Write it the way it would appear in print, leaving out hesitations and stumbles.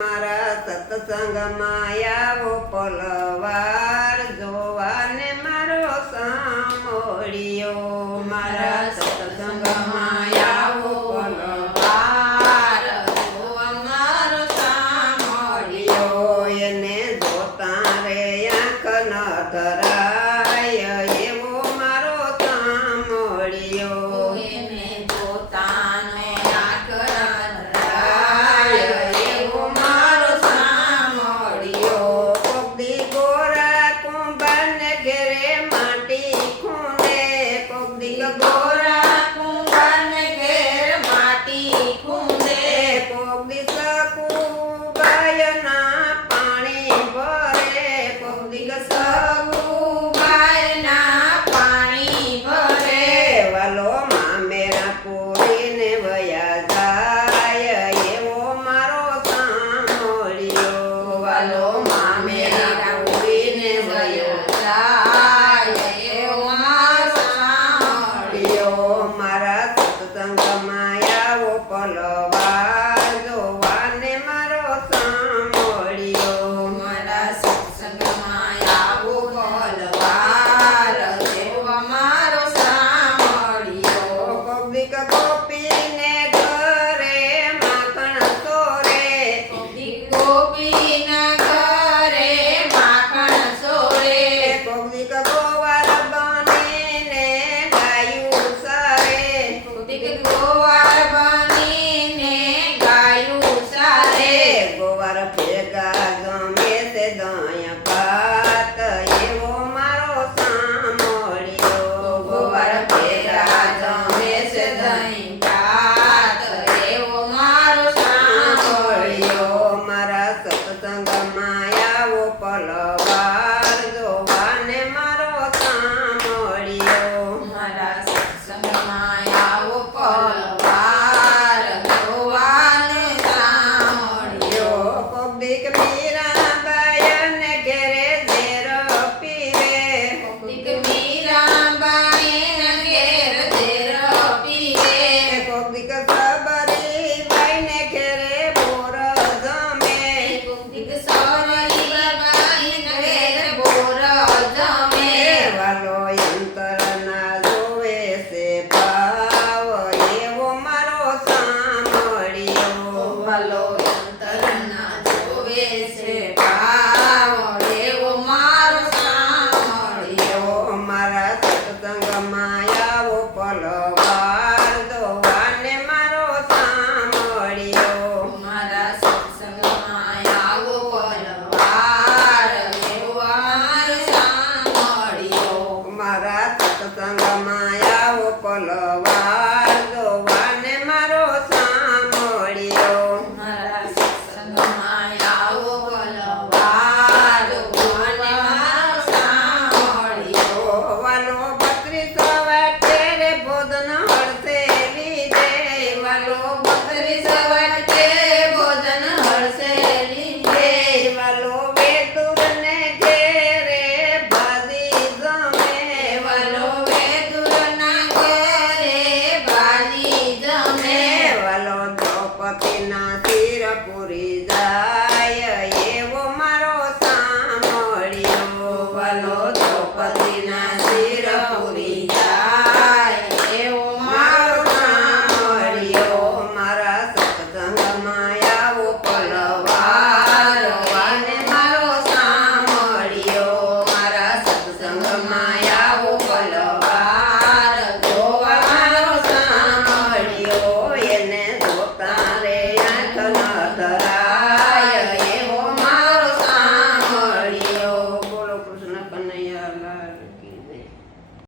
મારા સત્સંગમાં આવો પલવાર જોવાને મારો સાંભળ્યો મારા સત્સંગમાં આવો પલવાર જોવા મારો સાંભળ્યો એને જોતા રે આંખ ન ધરાય એવો મારો સાંભળ્યો એને જોતા ને આંખ ન ધરાય એવો મારો સાંભળ્યો કોકદી ગોરા કુંભારને ઘેરે માટી ખૂંદે કોકદી ગોરા કુંભારને ઘેર માટી ખૂંદે કોકદી સકુબાયના પાણી ભરે કોકદી સકુબાયના પાણી ભરે વાલો મામેરા પૂરીને વયા જાય એવો મારો સાંભળ્યો વાલો મામેરા પૂરીને વયા જાય એવો મારો સાંભળ્યો મારા સત્સંગમાં આવો પલવાર જોવાને મારો સાંભળ્યો મારા સત્સંગમાં આવો પલવાર જોવા મારો સાંભળ્યો કોકદીક ગોપીને ઘરે માખણ સોરે કોકદીક ગોપીના ઘરે માખણ સોરે કોકદીક ગોવાર બનીને ગાયું સરે કોકદીક ગોવાર બનીને ગાયું સરે ગોવાર ભેગા ગમે તે દયા ભાત એવો મારો સાંભળ્યો ગોવાર ભેગા ગમે છે દહીં ભાત એવો મારો સાંભળ્યો મારા સત્સંગમાં આવો પલવાર જોવાને મારો સાંભળ્યો મારા સત્સંગમાં આવો પલવાર જોવાને સાંભળ્યો કોકદીક મીરાબાઈને ઘેરે ઝેર પીરે કોકદીક મીરાબાઈને ઘેર ઝેર પીરે કોકદીક સબરીબાઈને ઘેરે બોર જમે કોકદીક સબરીબાઈને ઘેર બોર જમે વાલો અંતરના જોવે છે ભાવ એવો મારો સાંભળ્યો વાલો અંતરના જોવે છે ભાવ એવો મારો સાંભળ્યો મારા સત્સંગમાં આવો પલવાર જોવાને મારો સાંભળ્યો મારા સત્સંગમાં આવો પલવાર જોવા મારો સાંભળ્યો મારા સત્સંગમાં આવો પલવાર જોવાને મારો સાંભળ્યો મારા સત્સંગમાં